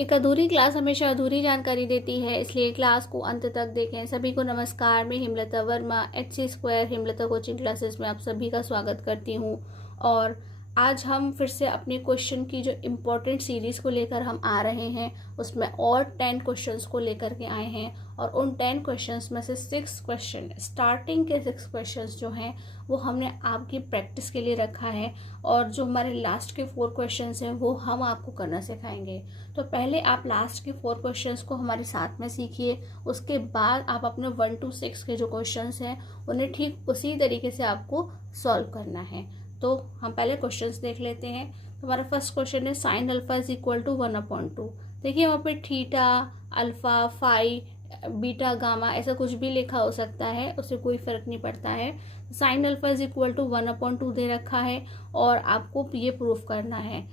एक अधूरी क्लास हमेशा अधूरी जानकारी देती है, इसलिए क्लास को अंत तक देखें। सभी को नमस्कार, मैं Himlata Verma HC square Himlata coaching classes में आप सभी का स्वागत करती हूँ। और आज हम फिर से अपने क्वेश्चन की जो इम्पोर्टेंट सीरीज़ को लेकर हम आ रहे हैं, उसमें और 10 क्वेश्चंस को लेकर के आए हैं। और उन 10 क्वेश्चंस में से 6 क्वेश्चन, स्टार्टिंग के 6 क्वेश्चंस जो हैं वो हमने आपकी प्रैक्टिस के लिए रखा है, और जो हमारे लास्ट के 4 क्वेश्चंस हैं वो हम आपको करना सिखाएंगे। तो पहले आप लास्ट के 4 क्वेश्चंस को हमारे साथ में सीखिए, उसके बाद आप अपने 1 to 6 के जो क्वेश्चंस हैं उन्हें ठीक उसी तरीके से आपको सॉल्व करना है। तो हम पहले क्वेश्चंस देख लेते हैं। तो हमारा फर्स्ट क्वेश्चन है sine alpha is equal to 1/2। देखिए वहाँ पे theta, alpha, phi, beta, gamma ऐसा कुछ भी लिखा हो सकता है, उससे कोई फर्क नहीं पड़ता है। Sine alpha is equal to 1/2 दे रखा है और आपको ये प्रूफ करना है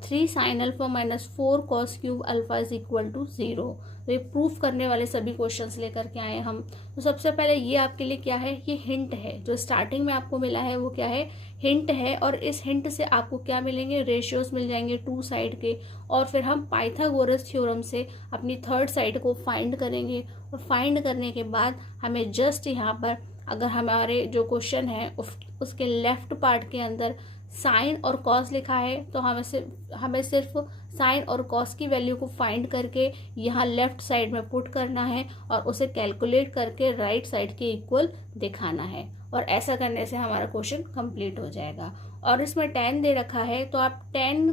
3 sine alpha minus 4 cos cube alpha is equal to 0। तो ये प्रूफ करने वाले सभी क्वेश्चंस लेकर के आए हम। तो सबसे पहले ये आपके लिए क्या है, ये हिंट है। जो स्टार्टिंग में आपको मिला है वो क्या है, हिंट है। और इस हिंट से आपको क्या मिलेंगे, रेशियोज मिल जाएंगे 2 साइड के। और फिर हम पाइथागोरस थ्योरम से अपनी थर्ड साइड को फाइंड करेंगे। और फाइंड करने के बाद हमें जस्ट यहाँ पर, अगर हमारे जो क्वेश्चन है उसके लेफ्ट पार्ट के अंदर साइन और कॉस लिखा है, तो हमें सिर्फ साइन और कॉस की वैल्यू को फाइंड करके यहाँ लेफ्ट साइड में पुट करना है और उसे कैलकुलेट करके राइट साइड के इक्वल दिखाना है। और ऐसा करने से हमारा क्वेश्चन कंप्लीट हो जाएगा। और इसमें 10 दे रखा है, तो आप 10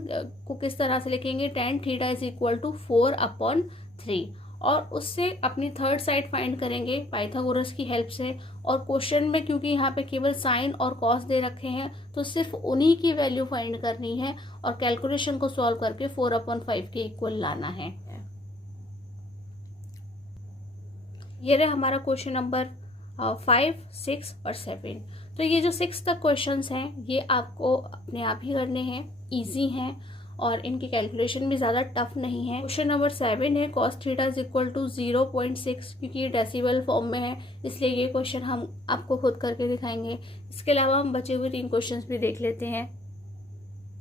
को किस तरह से लिखेंगे, tan theta is equal to 4/3। और उससे अपनी थर्ड साइड फाइंड करेंगे पाइथागोरस की हेल्प से। और क्वेश्चन में क्योंकि यहाँ पे केवल साइन और कॉस दे रखे हैं, तो सिर्फ उन्हीं की वैल्यू फाइंड करनी है और कैलकुलेशन को सॉल्व करके 4/5 के इक्वल लाना है। ये रहे हमारा क्वेश्चन नंबर 5, 6 और 7। तो ये जो 6 तक क्वेश्चंस हैं ये आपको अपने आप ही करने हैं, इजी हैं और इनकी कैलकुलेशन भी ज़्यादा टफ नहीं है। क्वेश्चन नंबर 7 है cos theta is equal to 0.6, क्योंकि ये डेसिबल फॉर्म में है इसलिए ये क्वेश्चन हम आपको खुद करके दिखाएंगे। इसके अलावा हम बचे हुए 3 क्वेश्चंस भी देख लेते हैं।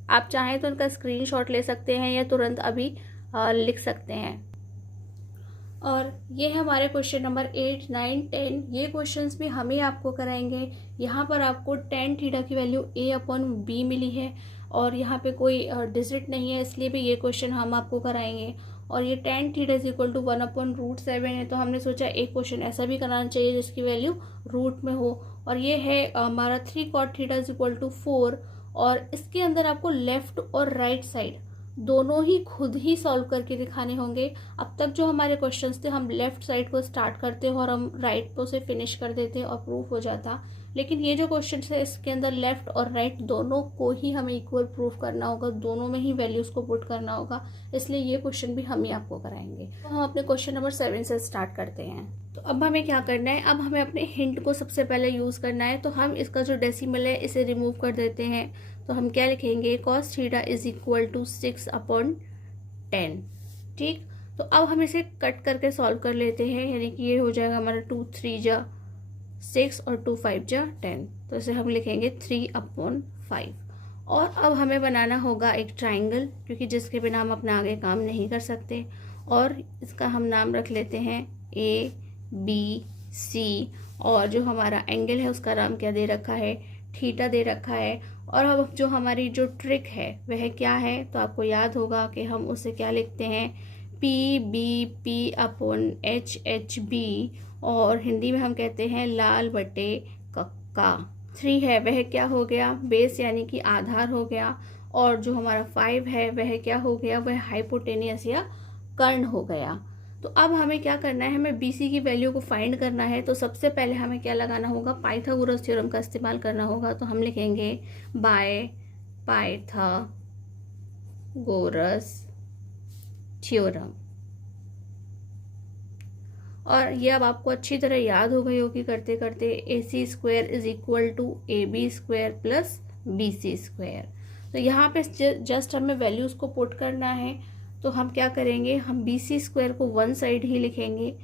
आप चाहें तो उनका स्क्रीनशॉट ले सकते हैं या तुरंत अभी लिख सकते हैं। और ये है हमारे क्वेश्चन नंबर 8, 9, 10। ये क्वेश्चंस भी हम ही आपको कराएंगे। यहाँ पर आपको tan थीटा की वैल्यू a/b मिली है और यहाँ पे कोई डिजिट नहीं है, इसलिए भी ये क्वेश्चन हम आपको कराएंगे। और ये tan theta is equal to 1/√7 है, तो हमने सोचा एक क्वेश्चन ऐसा भी कराना चाहिए जिसकी वैल्यू रूट में हो। और ये है हमारा 3 cot theta is equal to 4। और इसके अंदर आपको लेफ्ट और राइट साइड दोनों ही खुद ही सॉल्व करके दिखाने होंगे। अब तक जो हमारे क्वेश्चंस थे हम लेफ्ट साइड को स्टार्ट करते हैं और हम राइट को से फिनिश कर देते और प्रूफ हो जाता। लेकिन ये जो क्वेश्चन है इसके अंदर लेफ्ट और राइट दोनों को ही हमें इक्वल प्रूफ करना होगा, दोनों में ही वैल्यूज को पुट करना होगा, इसलिए ये क्वेश्चन भी हम ही आपको कराएंगे। तो हम अपने क्वेश्चन नंबर 7 से स्टार्ट करते हैं। तो अब हमें क्या करना है, अब हमें अपने हिंट को सबसे पहले यूज़ करना है। तो हम इसका जो डेसिमल है इसे रिमूव कर देते हैं। तो हम क्या लिखेंगे, cos theta is equal to 6/10। ठीक, तो अब हम इसे कट करके सॉल्व कर लेते हैं, यानी कि ये हो जाएगा हमारा 2 3 जा 6 और 2 5 जा 10। तो इसे हम लिखेंगे 3/5। और अब हमें बनाना होगा एक ट्राइंगल, क्योंकि जिसके बिना हम अपना आगे काम नहीं कर सकते। और इसका हम नाम रख लेते हैं ABC। और जो हमारा एंगल है उसका नाम क्या दे रखा है, थीटा दे रखा है। और अब जो हमारी जो ट्रिक है वह क्या है, तो आपको याद होगा कि हम उसे क्या लिखते हैं, PBP/HHB। और हिंदी में हम कहते हैं लाल बटे कक्का। 3 है वह क्या हो गया, बेस यानी कि आधार हो गया। और जो हमारा 5 है वह क्या हो गया, वह हाइपोटेनियस या कर्ण हो गया। तो अब हमें क्या करना है, हमें BC की वैल्यू को फाइंड करना है। तो सबसे पहले हमें क्या लगाना होगा, पाइथागोरस थ्योरम का इस्तेमाल करना होगा। तो हम लिखेंगे बाय पाइथागोरस थ्योरम। और ये अब आपको अच्छी तरह याद हो गई होगी करते करते, AC square is equal to AB square plus BC square. तो यहाँ पे जस्ट हमें वैल्यूज को पुट करना है। तो हम क्या करेंगे, हम BC स्क्वायर को वन साइड ही लिखेंगे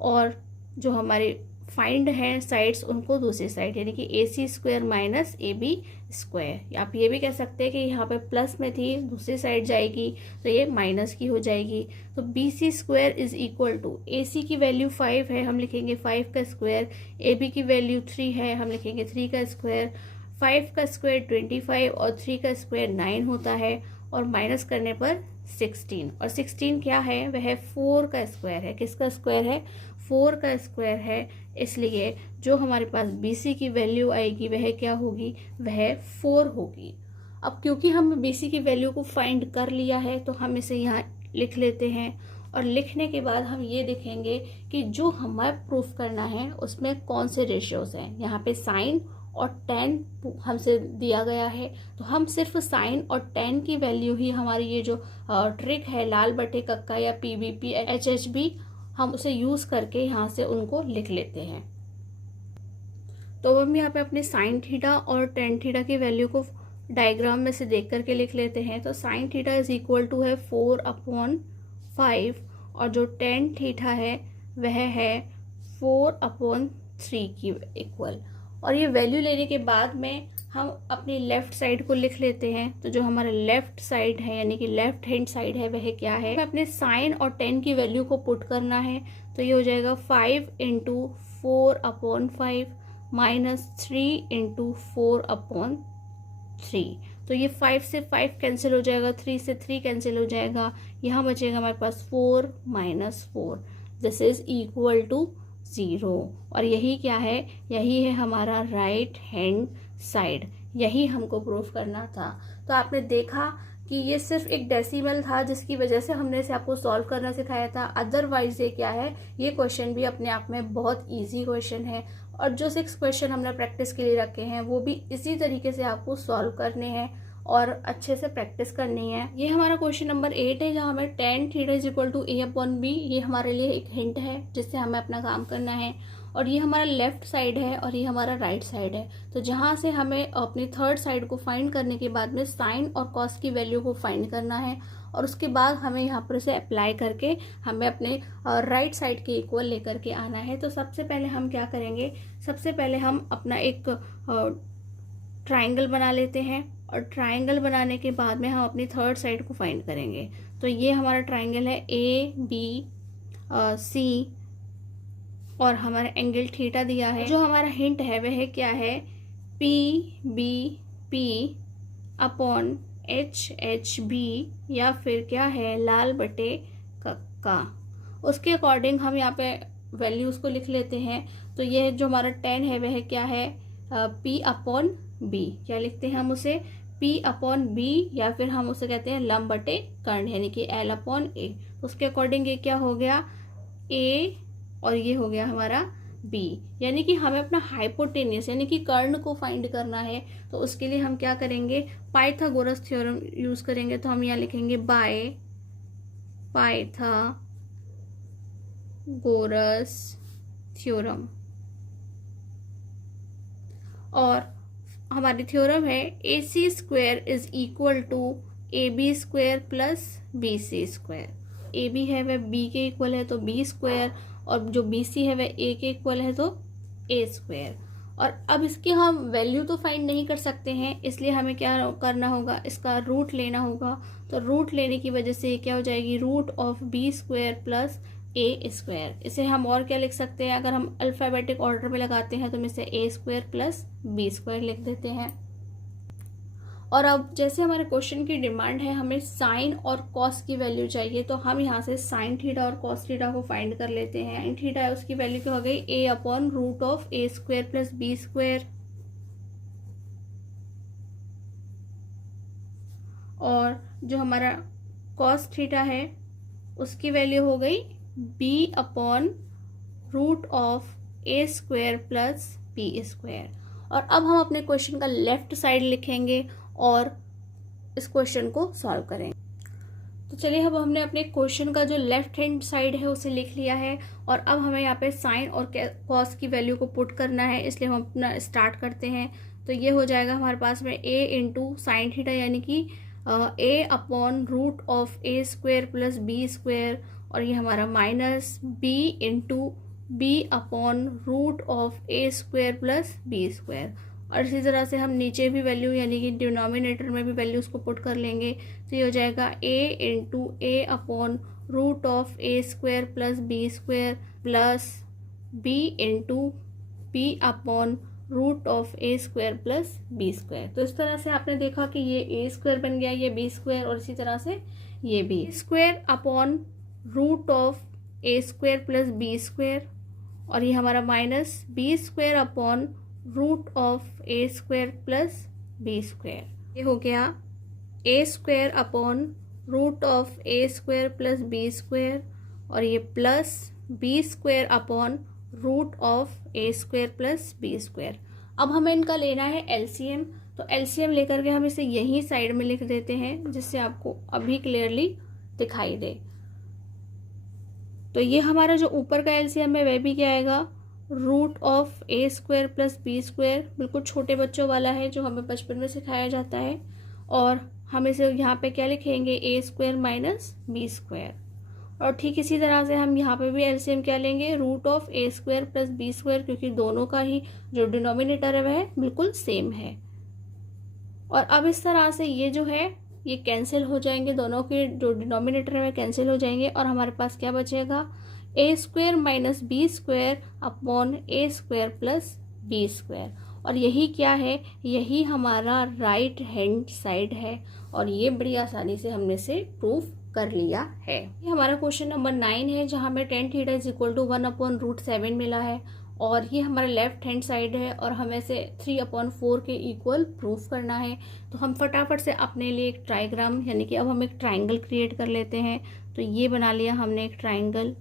और जो हमारे फाइंड है साइड्स उनको दूसरी साइड, यानी कि AC square minus AB square. आप ये भी कह सकते हैं कि यहाँ पे प्लस में थी, दूसरी साइड जाएगी तो ये माइनस की हो जाएगी। तो BC square is equal to, AC की वैल्यू 5 है, हम लिखेंगे 5 का स्क्वायर, AB की वैल्यू 3 है, हम लिखेंगे 3 का स्क्वायर। 5 का स्क्वायर 25 और 3 का स्क्वायर 9 होता है, और माइनस करने पर 16, और 16 क्या है, वह 4 का स्क्वायर है। किसका स्क्वायर है, 4 का स्क्वायर है। इसलिए जो हमारे पास BC की वैल्यू आएगी वह क्या होगी, वह 4 होगी। अब क्योंकि हम BC की वैल्यू को फाइंड कर लिया है तो हम इसे यहाँ लिख लेते हैं, और लिखने के बाद हम ये देखेंगे कि जो हमें प्रूफ करना है उसमें कौन से रेशियोज हैं। यहाँ पे साइन और tan हमसे दिया गया है, तो हम सिर्फ साइन और tan की वैल्यू ही, हमारी ये जो ट्रिक है लाल बटे कक्का या PVP HHB, हम उसे यूज़ करके यहाँ से उनको लिख लेते हैं। तो हम यहाँ पे अपने साइन थीटा और tan थीटा की वैल्यू को डायग्राम में से देख करके लिख लेते हैं। तो sine theta is equal to है 4/5, और जो tan थीटा है वह है 4/3 की इक्वल। और ये वैल्यू लेने के बाद में हम अपनी लेफ्ट साइड को लिख लेते हैं। तो जो हमारा लेफ्ट साइड है, यानी कि लेफ्ट हैंड साइड है, वह क्या है, अपने साइन और tan की वैल्यू को पुट करना है। तो ये हो जाएगा 5 × 4/5 माइनस 3 × 4/3। तो ये 5 से 5 कैंसिल हो जाएगा, 3 से 3 कैंसिल हो जाएगा, यहाँ बचेगा हमारे पास 4 - 4। This is equal to 0। और यही क्या है, यही है हमारा राइट हैंड साइड। यही हमको प्रूफ करना था। तो आपने देखा कि ये सिर्फ एक डेसिमल था जिसकी वजह से हमने इसे आपको सॉल्व करना सिखाया था। अदरवाइज ये क्या है, ये क्वेश्चन भी अपने आप में बहुत इजी क्वेश्चन है, और जो 6 क्वेश्चन हमने प्रैक्टिस के लिए रखे हैं वो भी इसी तरीके से आपको सॉल्व करने हैं और अच्छे से प्रैक्टिस करनी है। ये हमारा क्वेश्चन नंबर 8 है, जहाँ हमें tan theta is equal to A/B, ये हमारे लिए एक हिंट है जिससे हमें अपना काम करना है। और ये हमारा लेफ्ट साइड है और ये हमारा राइट साइड है। तो जहाँ से हमें अपनी थर्ड साइड को फाइंड करने के बाद में साइन और कॉस की वैल्यू को फाइंड करना है, और उसके बाद हमें यहाँ पर इसे अप्लाई करके हमें अपने राइट साइड के इक्वल लेकर के आना है। तो सबसे पहले हम क्या करेंगे, सबसे पहले हम अपना एक ट्राइंगल बना लेते हैं, और ट्राइंगल बनाने के बाद में हम अपनी थर्ड साइड को फाइंड करेंगे। तो ये हमारा ट्राइंगल है ABC, और हमारा एंगल थीटा दिया है। जो हमारा हिंट है वह क्या है, PBP/HHB, या फिर क्या है, लाल बटे कक्का। उसके अकॉर्डिंग हम यहाँ पे वैल्यूज को लिख लेते हैं। तो ये जो हमारा tan है वह क्या है, P/B। क्या लिखते हैं हम उसे, P/B, या फिर हम उसे कहते हैं लंब बटे कर्ण, यानी कि L/A। उसके अकॉर्डिंग ये क्या हो गया, A, और ये हो गया हमारा B। यानी कि हमें अपना हाइपोटेनियस यानी कि कर्ण को फाइंड करना है। तो उसके लिए हम क्या करेंगे, पाइथागोरस थ्योरम यूज करेंगे। तो हम यहाँ लिखेंगे बाय पाइथागोरस थ्योरम, और हमारी थ्योरम है AC square is equal to AB square plus BC square. AB है वह B के इक्वल है तो B स्क्वायर, और जो BC है वह A के इक्वल है तो A स्क्वायर। और अब इसकी हम वैल्यू तो फाइंड नहीं कर सकते हैं, इसलिए हमें क्या करना होगा, इसका रूट लेना होगा। तो रूट लेने की वजह से क्या हो जाएगी, root of B square plus A square. इसे हम और क्या लिख सकते हैं, अगर हम अल्फाबेटिक ऑर्डर में लगाते हैं तो हम इसे A square plus B square लिख देते हैं। और अब जैसे हमारे क्वेश्चन की डिमांड है, हमें साइन और कॉस की वैल्यू चाहिए, तो हम यहाँ से साइन थीटा और कॉस थीटा को फाइंड कर लेते हैं। साइन थीटा है उसकी वैल्यू क्या हो गई, A/√A square plus B square, और जो हमारा कॉस थीटा है उसकी वैल्यू हो गई B/√A square plus B square. और अब हम अपने क्वेश्चन का लेफ्ट साइड लिखेंगे और इस क्वेश्चन को सॉल्व करेंगे। तो चलिए, अब हमने अपने क्वेश्चन का जो लेफ्ट हैंड साइड है उसे लिख लिया है, और अब हमें यहाँ पे साइन और कॉस की वैल्यू को पुट करना है, इसलिए हम अपना स्टार्ट करते हैं। तो ये हो जाएगा हमारे पास में A इंटू साइन थीटा, यानी कि A/√A square plus B square, और ये हमारा minus B into B upon root of A square plus B square. और इसी तरह से हम नीचे भी वैल्यू यानी कि डिनोमिनेटर में भी वैल्यूज़ को पुट कर लेंगे। तो ये हो जाएगा A into A upon root of A square plus B square plus B into B upon root of A square plus B square. तो इस तरह से आपने देखा कि ये ए स्क्वायर बन गया, ये बी स्क्वायर, और इसी तरह से ये B square upon root of A square plus B square, और ये हमारा minus B square upon root of A square plus B square. ये हो गया A square upon root of A square plus B square, और ये plus B square upon root of A square plus B square. अब हमें इनका लेना है एलसीएम। तो एलसीएम लेकर के हम इसे यहीं साइड में लिख देते हैं जिससे आपको अभी क्लियरली दिखाई दे। तो ये हमारा जो ऊपर का एलसीएम है वह भी क्या आएगा, root of A square plus B square, बिल्कुल छोटे बच्चों वाला है जो हमें बचपन में सिखाया जाता है। और हम इसे यहाँ पे क्या लिखेंगे, ए स्क्वायर माइनस बी स्क्वायर। और ठीक इसी तरह से हम यहाँ पे भी एलसीएम क्या लेंगे, root of A square plus B square, क्योंकि दोनों का ही जो डिनोमिनेटर है वह बिल्कुल सेम है। और अब इस तरह से ये जो है ये कैंसिल हो जाएंगे, दोनों के जो डिनोमिनेटर है वह कैंसिल हो जाएंगे, और हमारे पास क्या बचेगा, A square minus B square upon A square plus B square. और यही क्या है, यही हमारा राइट हैंड साइड है, और ये बड़ी आसानी से हमने से प्रूफ कर लिया है। ये हमारा क्वेश्चन नंबर 9 है, जहाँ हमें tan theta is equal to 1/√7 मिला है, और ये हमारा लेफ्ट हैंड साइड है, और हमें से 3/4 के इक्वल प्रूफ करना है। तो हम फटाफट से अपने लिए एक ट्राइग्राम यानी कि अब हम एक ट्राइंगल क्रिएट कर लेते हैं। तो ये बना लिया हमने एक ट्राइंगल,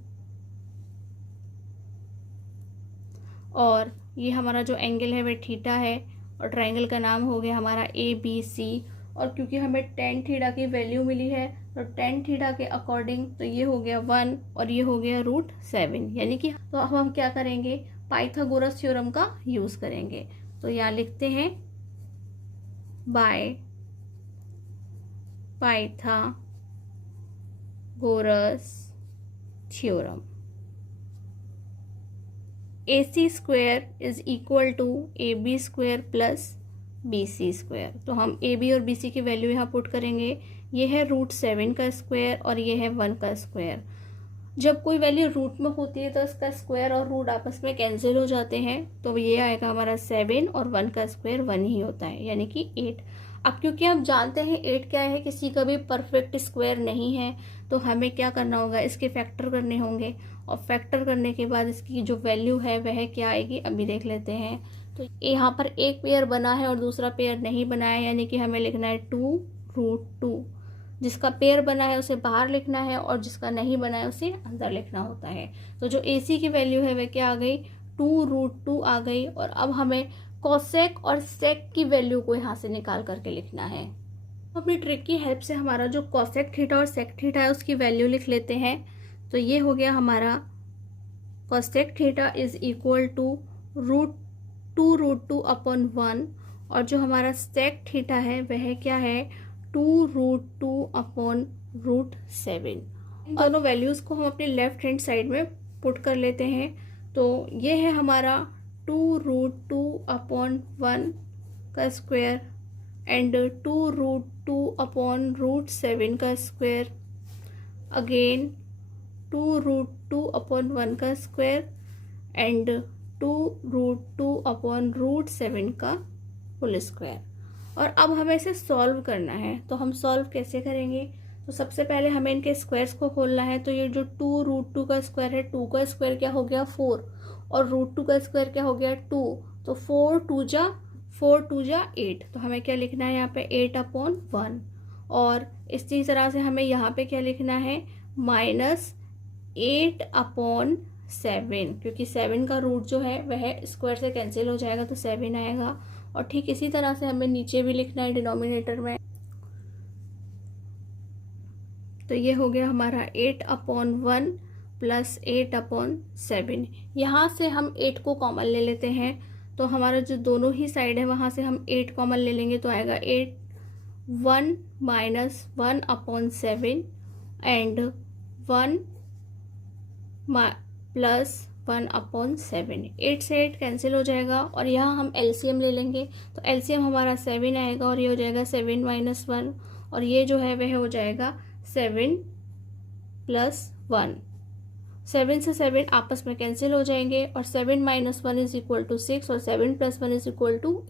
और ये हमारा जो एंगल है वह थीटा है, और ट्राइंगल का नाम हो गया हमारा ABC। और क्योंकि हमें tan थीटा की वैल्यू मिली है तो tan थीटा के अकॉर्डिंग तो ये हो गया 1 और ये हो गया √7, यानी कि तो अब हम क्या करेंगे, पाइथागोरस थ्योरम का यूज़ करेंगे। तो यहाँ लिखते हैं by Pythagoras theorem AC square is equal to AB square plus BC square. तो हम AB और BC की वैल्यू यहाँ पुट करेंगे। ये है √7 का स्क्वायर और ये है 1 का स्क्वायर। जब कोई वैल्यू रूट में होती है तो इसका स्क्वायर और रूट आपस में कैंसिल हो जाते हैं, तो ये आएगा हमारा 7 और 1 का स्क्वायर 1 ही होता है, यानी कि 8। अब क्योंकि हम जानते हैं 8 क्या है, किसी का भी परफेक्ट स्क्वायर नहीं है, तो हमें क्या करना होगा, इसके फैक्टर करने होंगे, और फैक्टर करने के बाद इसकी जो वैल्यू है वह क्या आएगी अभी देख लेते हैं। तो यहाँ पर एक पेयर बना है और दूसरा पेयर नहीं बना है, यानी कि हमें लिखना है 2√2। जिसका पेयर बना है उसे बाहर लिखना है और जिसका नहीं बना है उसे अंदर लिखना होता है। तो जो AC की वैल्यू है वह क्या आ गई, 2√2 आ गई। और अब हमें कोसेक और सेक की वैल्यू को यहाँ से निकाल करके लिखना है। अपनी ट्रिक की हेल्प से हमारा जो कोसेक थीटा और सेक थीटा है उसकी वैल्यू लिख लेते हैं। तो ये हो गया हमारा cosec theta is equal to √2√2/1, और जो हमारा सेक थीटा है वह क्या है, 2√2/√7। इन दोनों वैल्यूज़ को हम अपने लेफ्ट हैंड साइड में पुट कर लेते हैं। तो ये है हमारा 2√2/1 का स्क्वायर एंड 2√2/√7 का स्क्वायर, अगेन 2√2/1 का स्क्वायर एंड 2√2/√7 का होल स्क्वायर। और अब हमें इसे सॉल्व करना है। तो हम सॉल्व कैसे करेंगे, तो सबसे पहले हमें इनके स्क्वायर्स को खोलना है। तो ये जो 2√2 का स्क्वायर है, 2 का स्क्वायर क्या हो गया 4, और √2 का स्क्वायर क्या हो गया 2, तो 4 2 जा 8। तो हमें क्या लिखना है यहाँ पे 8/1। और इसी तरह से हमें यहाँ पे क्या लिखना है, -8/7, क्योंकि 7 का रूट जो है वह स्क्वायर से कैंसिल हो जाएगा तो 7 आएगा। और ठीक इसी तरह से हमें नीचे भी लिखना है डिनोमिनेटर में। तो ये हो गया हमारा 8/1 प्लस 8/7। यहाँ से हम 8 को कॉमन ले लेते हैं, तो हमारा जो दोनों ही साइड है वहाँ से हम 8 कॉमन ले लेंगे, तो आएगा 8 1 - 1/7 एंड 1 + 1/7। 8 से 8 कैंसिल हो जाएगा और यहाँ हम एलसीएम ले लेंगे। तो एलसीएम हमारा 7 आएगा और ये हो जाएगा 7 - 1 और ये जो है वह हो जाएगा 7 + 1। 7 से 7 आपस में कैंसिल हो जाएंगे और 7 - 1 = 6 और 7 + 1 =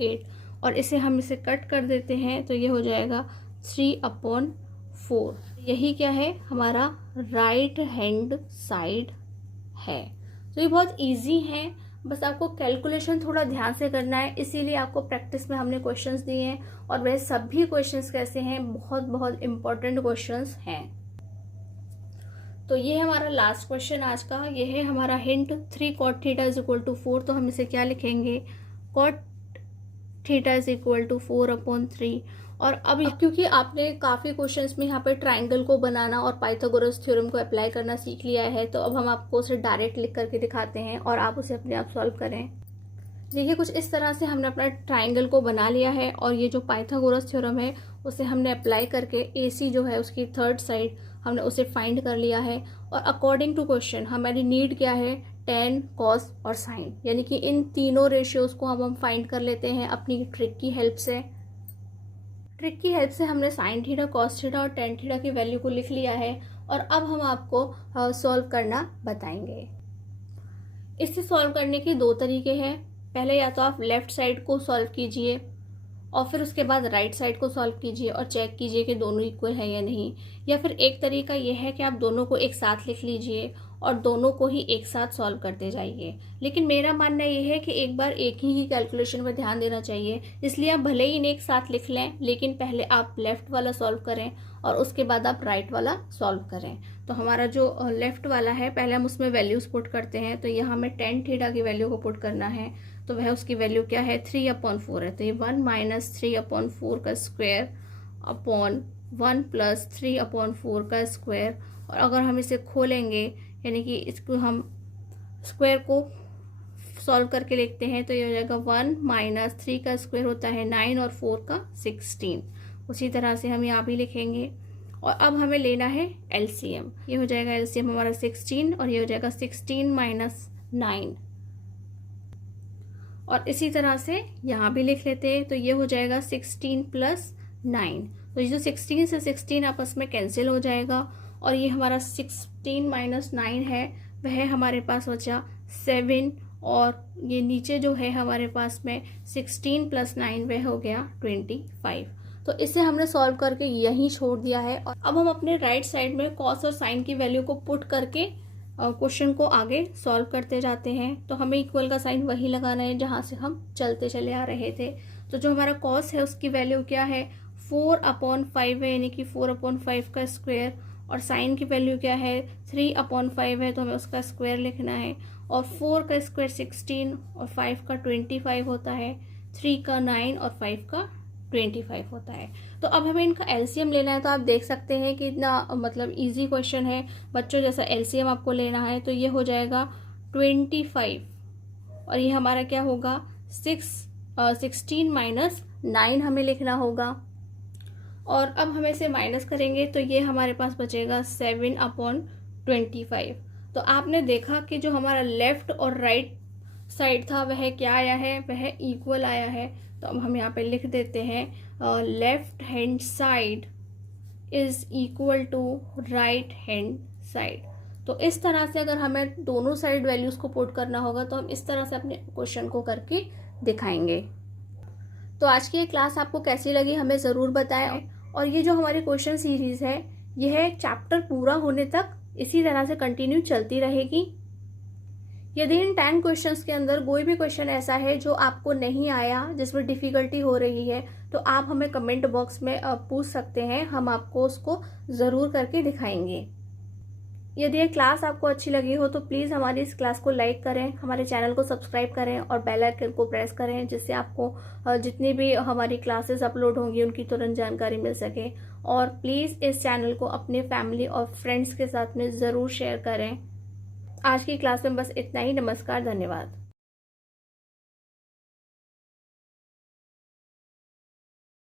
8 और हम इसे कट कर देते हैं तो ये हो जाएगा 3/4। यही क्या है, हमारा राइट हैंड साइड है। तो ये बहुत इजी है, बस आपको कैलकुलेशन थोड़ा ध्यान से करना है, इसीलिए आपको प्रैक्टिस में हमने क्वेश्चंस दिए हैं और वह सभी क्वेश्चंस कैसे हैं, बहुत बहुत इम्पोर्टेंट क्वेश्चंस हैं। तो ये हमारा लास्ट क्वेश्चन आज का, ये है हमारा हिंट 3 cot θ = 4। तो हम इसे क्या लिखेंगे, cot θ = 4/3। और अब क्योंकि आपने काफ़ी क्वेश्चंस में यहाँ पर ट्राइंगल को बनाना और पाइथागोरस थ्योरम को अप्लाई करना सीख लिया है, तो अब हम आपको उसे डायरेक्ट लिख करके दिखाते हैं और आप उसे अपने आप सॉल्व करें। देखिए कुछ इस तरह से हमने अपना ट्राइंगल को बना लिया है और ये जो पाइथागोरस थ्योरम है उसे हमने अप्लाई करके AC जो है उसकी थर्ड साइड हमने उसे फाइंड कर लिया है। और अकॉर्डिंग टू क्वेश्चन हमारी नीड क्या है, tan, cos और sin, यानी कि इन तीनों रेशियोज को हम फाइंड कर लेते हैं अपनी ट्रिक की हेल्प से। ट्रिक की हेल्प से हमने sin θ, cos θ और tan θ की वैल्यू को लिख लिया है और अब हम आपको सॉल्व करना बताएंगे। इसे सॉल्व करने के 2 तरीके हैं। पहले या तो आप लेफ्ट साइड को सॉल्व कीजिए और फिर उसके बाद राइट साइड को सॉल्व कीजिए और चेक कीजिए कि दोनों इक्वल है या नहीं। या फिर एक तरीका यह है कि आप दोनों को एक साथ लिख लीजिए और दोनों को ही एक साथ सॉल्व करते जाइए। लेकिन मेरा मानना यह है कि एक बार एक ही की कैलकुलेशन पर ध्यान देना चाहिए, इसलिए आप भले ही इन्हें एक साथ लिख लें लेकिन पहले आप लेफ्ट वाला सॉल्व करें और उसके बाद आप राइट वाला सॉल्व करें। तो हमारा जो लेफ्ट वाला है पहले हम उसमें वैल्यूज पुट करते हैं। तो यहाँ हमें tan θ की वैल्यू को पुट करना है, तो वह उसकी वैल्यू क्या है, 3/4 है। तो ये 1 - 3/4 का स्क्वायर अपॉन 1 + 3/4 का स्क्वायर। और अगर हम इसे खोलेंगे यानी कि इसको हम स्क्वायर को सॉल्व करके लिखते हैं तो ये हो जाएगा 1 - 3 का स्क्वायर होता है 9 और 4 का 16। उसी तरह से हम यहाँ भी लिखेंगे। और अब हमें लेना है एलसीएम। ये हो जाएगा एलसीएम हमारा 16 और ये हो जाएगा 16 - 9। और इसी तरह से यहाँ भी लिख लेते हैं तो ये हो जाएगा 16 + 9। तो ये जो 16 से 16 आपस में कैंसिल हो जाएगा और ये हमारा 16 - 9 है वह हमारे पास बचा 7 और ये नीचे जो है हमारे पास में 16 + 9 वह हो गया 25। तो इसे हमने सॉल्व करके यहीं छोड़ दिया है। और अब हम अपने राइट साइड में कॉस और साइन की वैल्यू को पुट करके क्वेश्चन को आगे सॉल्व करते जाते हैं। तो हमें इक्वल का साइन वही लगाना है जहाँ से हम चलते चले आ रहे थे। तो जो हमारा कॉस है उसकी वैल्यू क्या है, 4/5 है, यानी कि 4/5 का स्क्वायर। और साइन की वैल्यू क्या है, 3/5 है, तो हमें उसका स्क्वायर लिखना है। और 4 का स्क्वायर 16 और 5 का 25 होता है, 3 का 9 और 5 का 25 होता है। तो अब हमें इनका एलसीएम लेना है। तो आप देख सकते हैं कि इतना मतलब इजी क्वेश्चन है बच्चों, जैसा एलसीएम आपको लेना है तो ये हो जाएगा 25 और ये हमारा क्या होगा 16 - 9 हमें लिखना होगा। और अब हम इसे माइनस करेंगे तो ये हमारे पास बचेगा 7/25। तो आपने देखा कि जो हमारा लेफ्ट और राइट साइड था वह क्या आया है, वह इक्वल आया है। तो अब हम यहाँ पे लिख देते हैं left hand side is equal to right hand side. तो इस तरह से अगर हमें दोनों साइड वैल्यूज को पुट करना होगा तो हम इस तरह से अपने क्वेश्चन को करके दिखाएंगे। तो आज की ये क्लास आपको कैसी लगी हमें ज़रूर बताएं। और ये जो हमारी क्वेश्चन सीरीज है यह चैप्टर पूरा होने तक इसी तरह से कंटिन्यू चलती रहेगी। यदि इन 10 क्वेश्चंस के अंदर कोई भी क्वेश्चन ऐसा है जो आपको नहीं आया, जिसमें डिफिकल्टी हो रही है, तो आप हमें कमेंट बॉक्स में पूछ सकते हैं, हम आपको उसको ज़रूर करके दिखाएंगे। यदि ये क्लास आपको अच्छी लगी हो तो प्लीज़ हमारी इस क्लास को लाइक करें, हमारे चैनल को सब्सक्राइब करें और बेल आइकन को प्रेस करें, जिससे आपको जितनी भी हमारी क्लासेस अपलोड होंगी उनकी तुरंत जानकारी मिल सके। और प्लीज़ इस चैनल को अपने फैमिली और फ्रेंड्स के साथ में ज़रूर शेयर करें। आज की क्लास में बस इतना ही। नमस्कार, धन्यवाद।